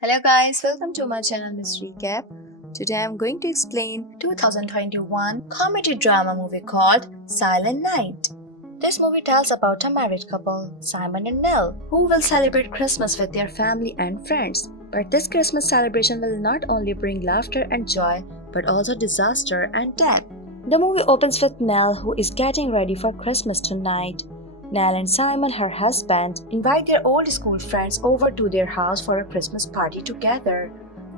Hello guys, welcome to my channel Mystery Recap. Today I am going to explain 2021 comedy drama movie called Silent Night. This movie tells about a married couple, Simon and Nell, who will celebrate Christmas with their family and friends. But this Christmas celebration will not only bring laughter and joy, but also disaster and death. The movie opens with Nell, who is getting ready for Christmas tonight. Nell and Simon, her husband, invite their old school friends over to their house for a Christmas party together.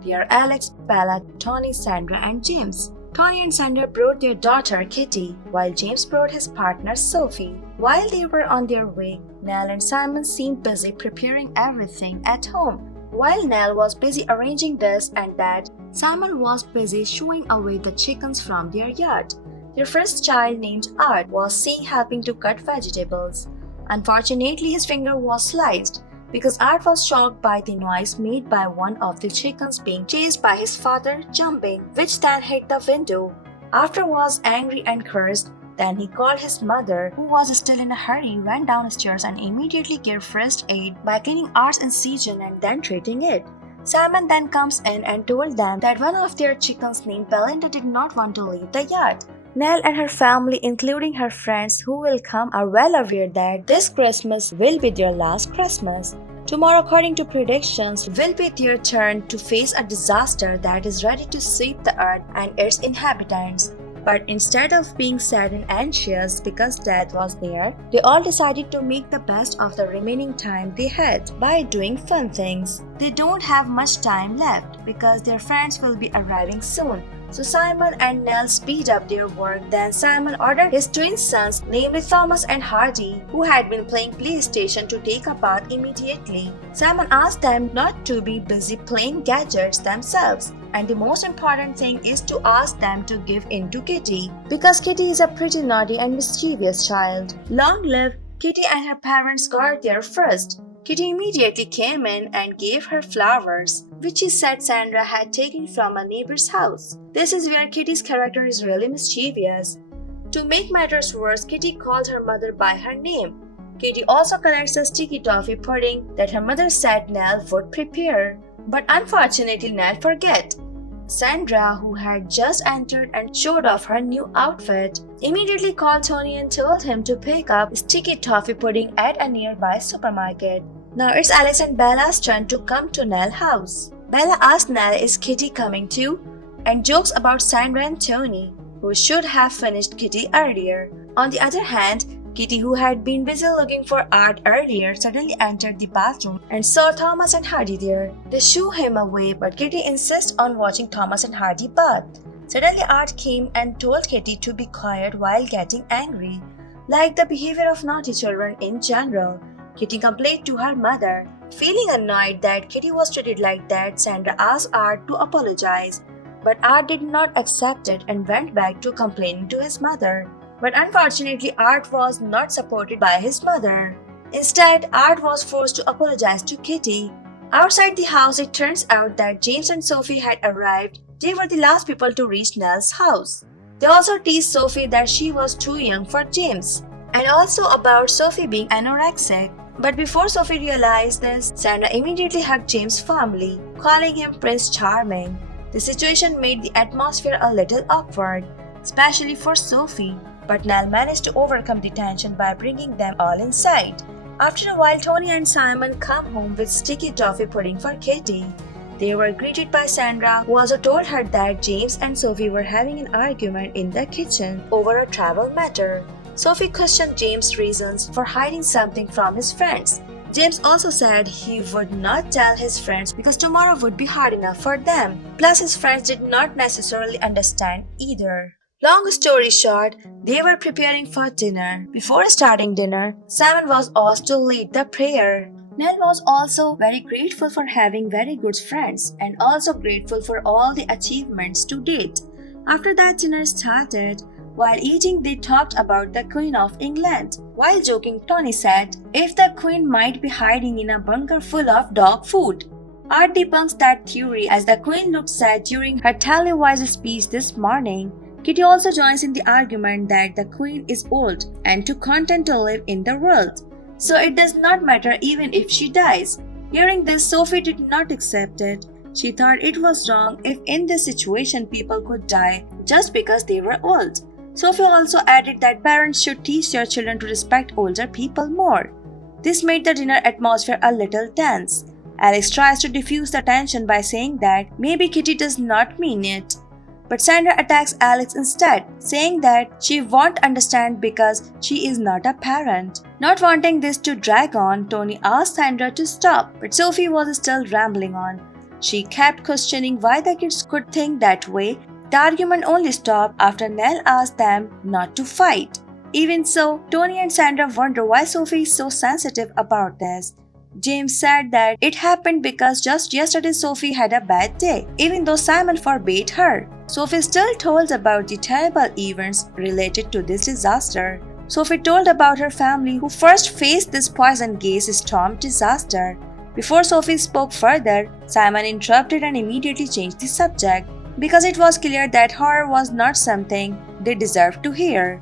They are Alex, Bella, Tony, Sandra, and James. Tony and Sandra brought their daughter Kitty, while James brought his partner Sophie. While they were on their way, Nell and Simon seemed busy preparing everything at home. While Nell was busy arranging this and that, Simon was busy shooing away the chickens from their yard. Their first child, named Art, was seen helping to cut vegetables. Unfortunately, his finger was sliced because Art was shocked by the noise made by one of the chickens being chased by his father jumping, which then hit the window. Art was angry and cursed. Then he called his mother, who was still in a hurry, went downstairs and immediately gave first aid by cleaning Art's incision and then treating it. Simon then comes in and told them that one of their chickens named Belinda did not want to leave the yard. Nell and her family, including her friends who will come, are well aware that this Christmas will be their last Christmas. Tomorrow, according to predictions, will be their turn to face a disaster that is ready to sweep the earth and its inhabitants. But instead of being sad and anxious because death was near, they all decided to make the best of the remaining time they had by doing fun things. They don't have much time left because their friends will be arriving soon. So Simon and Nell speed up their work. Then Simon ordered his twin sons, namely Thomas and Hardy, who had been playing PlayStation, to take a bath immediately. Simon asked them not to be busy playing gadgets themselves. And the most important thing is to ask them to give in to Kitty, because Kitty is a pretty naughty and mischievous child. Long live Kitty, and her parents got there first. Kitty immediately came in and gave her flowers, which she said Sandra had taken from a neighbor's house. This is where Kitty's character is really mischievous. To make matters worse, Kitty called her mother by her name. Kitty also collects a sticky toffee pudding that her mother said Nell would prepare. But unfortunately, Nell forget. Sandra, who had just entered and showed off her new outfit, immediately called Tony and told him to pick up sticky toffee pudding at a nearby supermarket. Now it's Alex and Bella's turn to come to Nell's house. Bella asked Nell, "Is Kitty coming too?" and jokes about Sandra and Tony, who should have finished Kitty earlier. On the other hand, Kitty, who had been busy looking for Art earlier, suddenly entered the bathroom and saw Thomas and Hardy there. They shoo him away, but Kitty insists on watching Thomas and Hardy bath. Suddenly Art came and told Kitty to be quiet while getting angry, like the behavior of naughty children in general. Kitty complained to her mother. Feeling annoyed that Kitty was treated like that, Sandra asked Art to apologize, but Art did not accept it and went back to complaining to his mother. But unfortunately, Art was not supported by his mother. Instead, Art was forced to apologize to Kitty. Outside the house, it turns out that James and Sophie had arrived. They were the last people to reach Nell's house. They also teased Sophie that she was too young for James, and also about Sophie being anorexic. But before Sophie realized this, Sandra immediately hugged James firmly, calling him Prince Charming. The situation made the atmosphere a little awkward, especially for Sophie. But Nell managed to overcome the tension by bringing them all inside. After a while, Tony and Simon come home with sticky toffee pudding for Kitty. They were greeted by Sandra, who also told her that James and Sophie were having an argument in the kitchen over a travel matter. Sophie questioned James' reasons for hiding something from his friends. James also said he would not tell his friends because tomorrow would be hard enough for them. Plus, his friends did not necessarily understand either. Long story short, they were preparing for dinner. Before starting dinner, Simon was asked to lead the prayer. Nell was also very grateful for having very good friends and also grateful for all the achievements to date. After that, dinner started. While eating, they talked about the Queen of England. While joking, Tony said, "If the Queen might be hiding in a bunker full of dog food." Art debunks that theory as the Queen looked sad during her televised speech this morning. Kitty also joins in the argument that the Queen is old and too content to live in the world, so it does not matter even if she dies. Hearing this, Sophie did not accept it. She thought it was wrong if in this situation people could die just because they were old. Sophie also added that parents should teach their children to respect older people more. This made the dinner atmosphere a little tense. Alex tries to diffuse the tension by saying that maybe Kitty does not mean it. But Sandra attacks Alex instead, saying that she won't understand because she is not a parent. Not wanting this to drag on, Tony asked Sandra to stop, but Sophie was still rambling on. She kept questioning why the kids could think that way. The argument only stopped after Nell asked them not to fight. Even so, Tony and Sandra wonder why Sophie is so sensitive about this. James said that it happened because just yesterday Sophie had a bad day, even though Simon forbade her. Sophie still told about the terrible events related to this disaster. Sophie told about her family who first faced this poison gas storm disaster. Before Sophie spoke further, Simon interrupted and immediately changed the subject because it was clear that horror was not something they deserved to hear.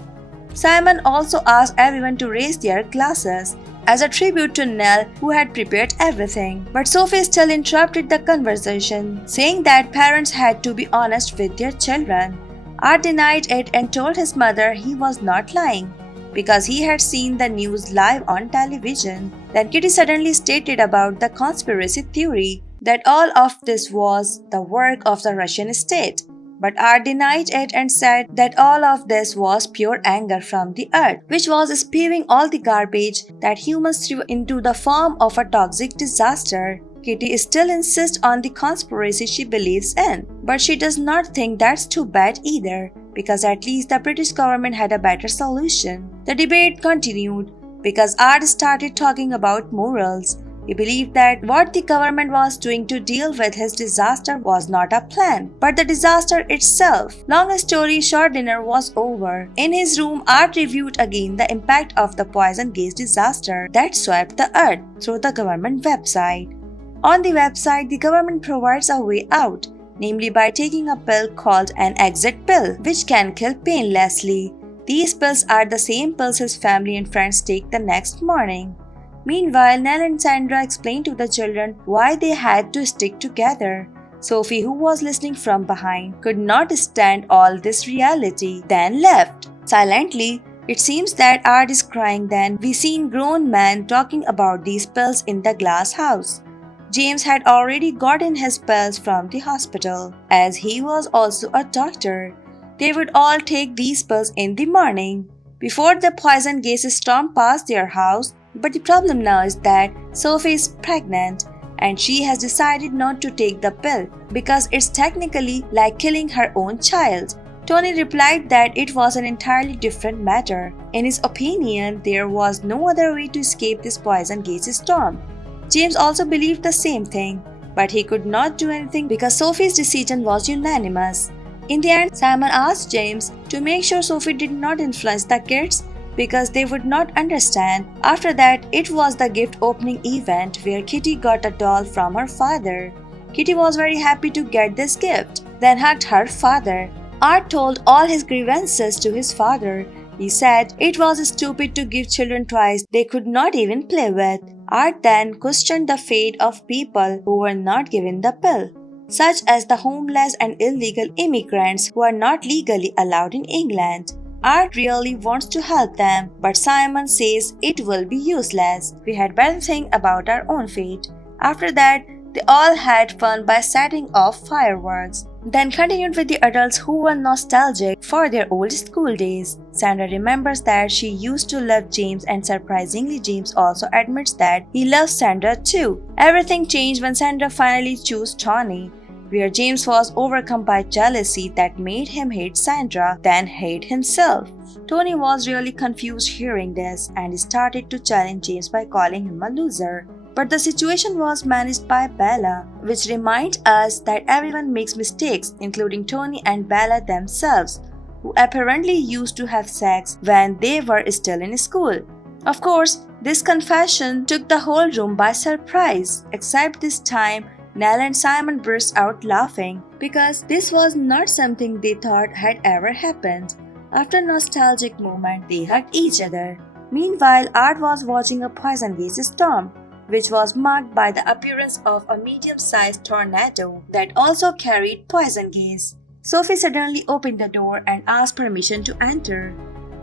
Simon also asked everyone to raise their glasses as a tribute to Nell, who had prepared everything. But Sophie still interrupted the conversation, saying that parents had to be honest with their children. Art denied it and told his mother he was not lying because he had seen the news live on television. Then Kitty suddenly stated about the conspiracy theory that all of this was the work of the Russian state. But Art denied it and said that all of this was pure anger from the earth, which was spewing all the garbage that humans threw into the form of a toxic disaster. Kitty still insists on the conspiracy she believes in, but she does not think that's too bad either, because at least the British government had a better solution. The debate continued because Art started talking about morals. He believed that what the government was doing to deal with his disaster was not a plan, but the disaster itself. Long story short, dinner was over. In his room, Art reviewed again the impact of the poison gas disaster that swept the earth through the government website. On the website, the government provides a way out, namely by taking a pill called an exit pill, which can kill painlessly. These pills are the same pills his family and friends take the next morning. Meanwhile, Nell and Sandra explained to the children why they had to stick together. Sophie, who was listening from behind, could not stand all this reality, then left. Silently, it seems that Art is crying. Then we seen grown men talking about these pills in the glass house. James had already gotten his pills from the hospital, as he was also a doctor. They would all take these pills in the morning, before the poison gas storm passed their house. But the problem now is that Sophie is pregnant and she has decided not to take the pill because it's technically like killing her own child. Tony replied that it was an entirely different matter. In his opinion, there was no other way to escape this poison gas storm. James also believed the same thing, but he could not do anything because Sophie's decision was unanimous. In the end, Simon asked James to make sure Sophie did not influence the kids because they would not understand. After that, it was the gift opening event where Kitty got a doll from her father. Kitty was very happy to get this gift, then hugged her father. Art told all his grievances to his father. He said it was stupid to give children toys they could not even play with. Art then questioned the fate of people who were not given the pill, such as the homeless and illegal immigrants who are not legally allowed in England. Art really wants to help them, but Simon says it will be useless. We had better think about our own fate. After that, they all had fun by setting off fireworks. Then continued with the adults who were nostalgic for their old school days. Sandra remembers that she used to love James, and surprisingly James also admits that he loves Sandra too. Everything changed when Sandra finally chose Tony, where James was overcome by jealousy that made him hate Sandra, then hate himself. Tony was really confused hearing this and started to challenge James by calling him a loser. But the situation was managed by Bella, which reminds us that everyone makes mistakes, including Tony and Bella themselves, who apparently used to have sex when they were still in school. Of course, this confession took the whole room by surprise, except this time Nell and Simon burst out laughing because this was not something they thought had ever happened. After a nostalgic moment, they hugged each other. Meanwhile, Art was watching a poison gas storm. which was marked by the appearance of a medium-sized tornado that also carried poison gas. Sophie suddenly opened the door and asked permission to enter.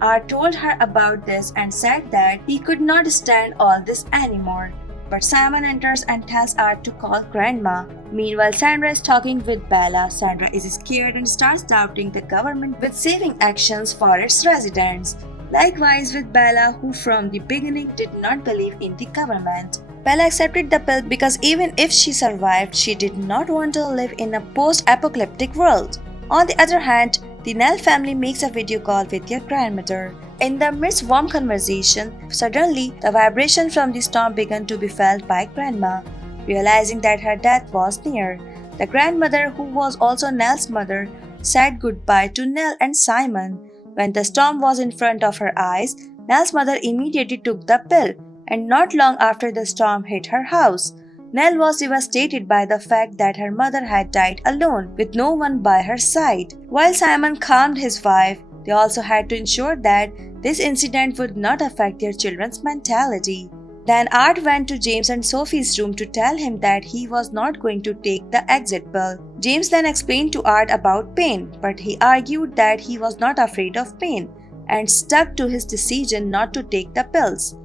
Art told her about this and said that he could not stand all this anymore. But Simon enters and tells Art to call Grandma. Meanwhile, Sandra is talking with Bella. Sandra is scared and starts doubting the government with saving actions for its residents. Likewise with Bella, who from the beginning did not believe in the government. Bella accepted the pill because even if she survived, she did not want to live in a post-apocalyptic world. On the other hand, the Nell family makes a video call with their grandmother. In the midst of warm conversation, suddenly the vibration from the storm began to be felt by Grandma. Realizing that her death was near, the grandmother, who was also Nell's mother, said goodbye to Nell and Simon. When the storm was in front of her eyes, Nell's mother immediately took the pill, and not long after the storm hit her house. Nell was devastated by the fact that her mother had died alone, with no one by her side. While Simon calmed his wife, they also had to ensure that this incident would not affect their children's mentality. Then Art went to James and Sophie's room to tell him that he was not going to take the exit pill. James then explained to Art about pain, but he argued that he was not afraid of pain and stuck to his decision not to take the pills.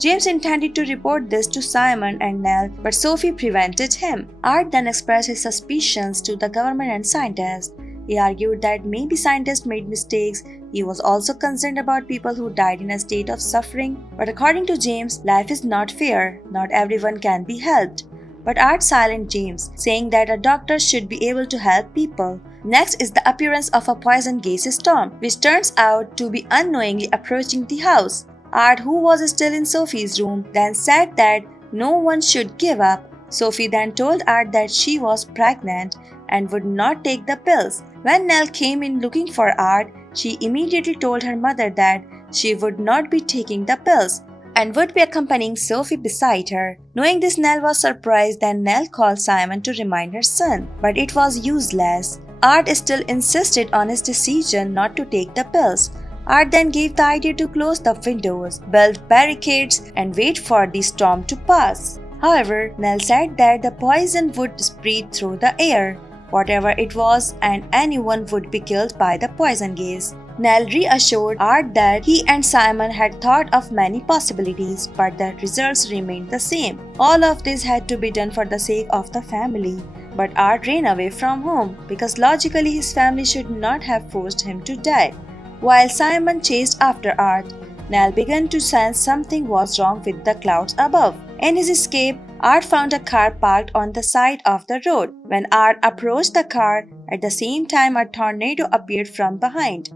James intended to report this to Simon and Nell, but Sophie prevented him. Art then expressed his suspicions to the government and scientists. He argued that maybe scientists made mistakes. He was also concerned about people who died in a state of suffering. But according to James, life is not fair. Not everyone can be helped. But Art silenced James, saying that a doctor should be able to help people. Next is the appearance of a poison gas storm, which turns out to be unknowingly approaching the house. Art, who was still in Sophie's room, then said that no one should give up. Sophie then told Art that she was pregnant and would not take the pills. When Nell came in looking for Art, she immediately told her mother that she would not be taking the pills and would be accompanying Sophie beside her. Knowing this, Nell was surprised. Then Nell called Simon to remind her son, but it was useless. Art still insisted on his decision not to take the pills. Art then gave the idea to close the windows, build barricades, and wait for the storm to pass. However, Nell said that the poison would spread through the air, whatever it was, and anyone would be killed by the poison gas. Nell reassured Art that he and Simon had thought of many possibilities, but the results remained the same. All of this had to be done for the sake of the family. But Art ran away from home because logically his family should not have forced him to die. While Simon chased after Art, Nell began to sense something was wrong with the clouds above. In his escape, Art found a car parked on the side of the road. When Art approached the car, at the same time a tornado appeared from behind.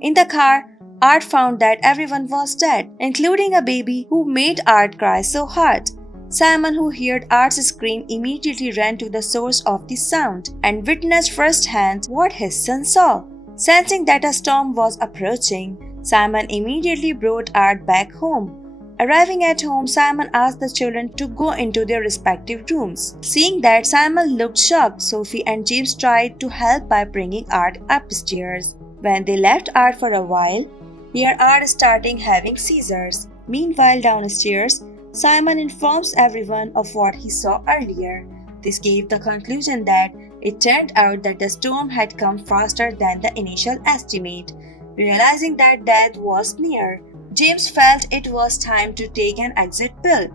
In the car, Art found that everyone was dead, including a baby who made Art cry so hard. Simon, who heard Art's scream, immediately ran to the source of the sound and witnessed firsthand what his son saw. Sensing that a storm was approaching, Simon immediately brought Art back home. Arriving at home, Simon asked the children to go into their respective rooms. Seeing that Simon looked shocked, Sophie and James tried to help by bringing Art upstairs. When they left Art for a while, here Art started having seizures. Meanwhile, downstairs, Simon informs everyone of what he saw earlier. This gave the conclusion that it turned out that the storm had come faster than the initial estimate. Realizing that death was near, James felt it was time to take an exit pill.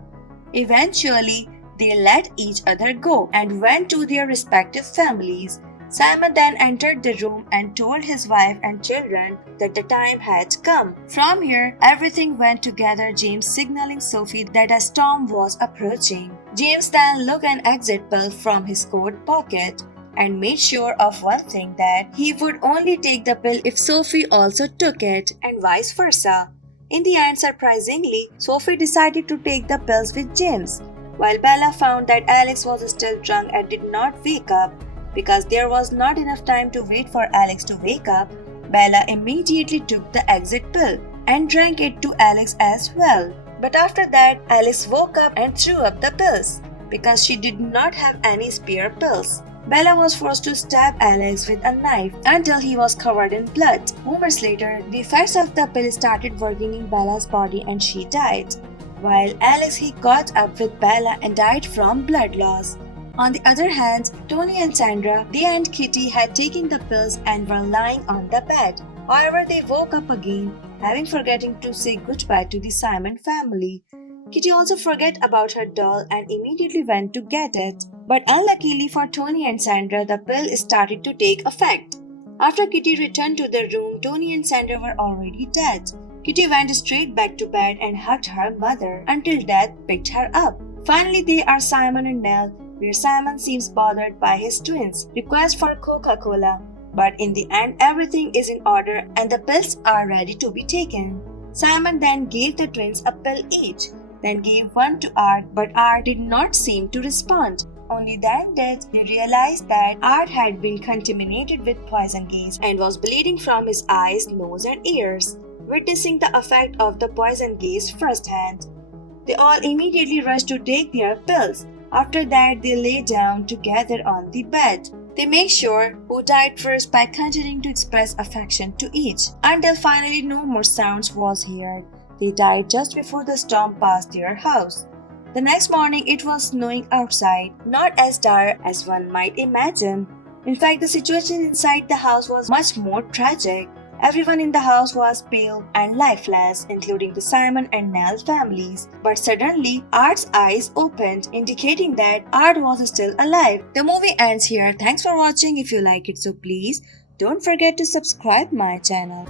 Eventually, they let each other go and went to their respective families. Simon then entered the room and told his wife and children that the time had come. From here, everything went together, James signaling Sophie that a storm was approaching. James then took an exit pill from his coat pocket and made sure of one thing, that he would only take the pill if Sophie also took it, and vice versa. In the end, surprisingly, Sophie decided to take the pills with James, while Bella found that Alex was still drunk and did not wake up. Because there was not enough time to wait for Alex to wake up, Bella immediately took the exit pill and drank it to Alex as well. But after that, Alex woke up and threw up the pills because she did not have any spare pills. Bella was forced to stab Alex with a knife until he was covered in blood. Moments later, the effects of the pill started working in Bella's body and she died. while Alex he caught up with Bella and died from blood loss. On the other hand, Tony and Sandra, they and Kitty had taken the pills and were lying on the bed. However, they woke up again, having forgotten to say goodbye to the Simon family. Kitty also forgot about her doll and immediately went to get it. But unluckily for Tony and Sandra, the pill started to take effect. After Kitty returned to the room, Tony and Sandra were already dead. Kitty went straight back to bed and hugged her mother until death picked her up. Finally, they are Simon and Nell, where Simon seems bothered by his twins' request for Coca-Cola. But in the end, everything is in order and the pills are ready to be taken. Simon then gave the twins a pill each, then gave one to Art, but Art did not seem to respond. Only then did they realize that Art had been contaminated with poison gas and was bleeding from his eyes, nose and ears, witnessing the effect of the poison gas firsthand. They all immediately rushed to take their pills. After that, they lay down together on the bed. They make sure who died first by continuing to express affection to each, until finally no more sounds was heard. They died just before the storm passed their house. The next morning it was snowing outside, not as dire as one might imagine. In fact, the situation inside the house was much more tragic. Everyone in the house was pale and lifeless, including the Simon and Nell families. But suddenly, Art's eyes opened, indicating that Art was still alive. The movie ends here. Thanks for watching. If you like it, so please don't forget to subscribe my channel.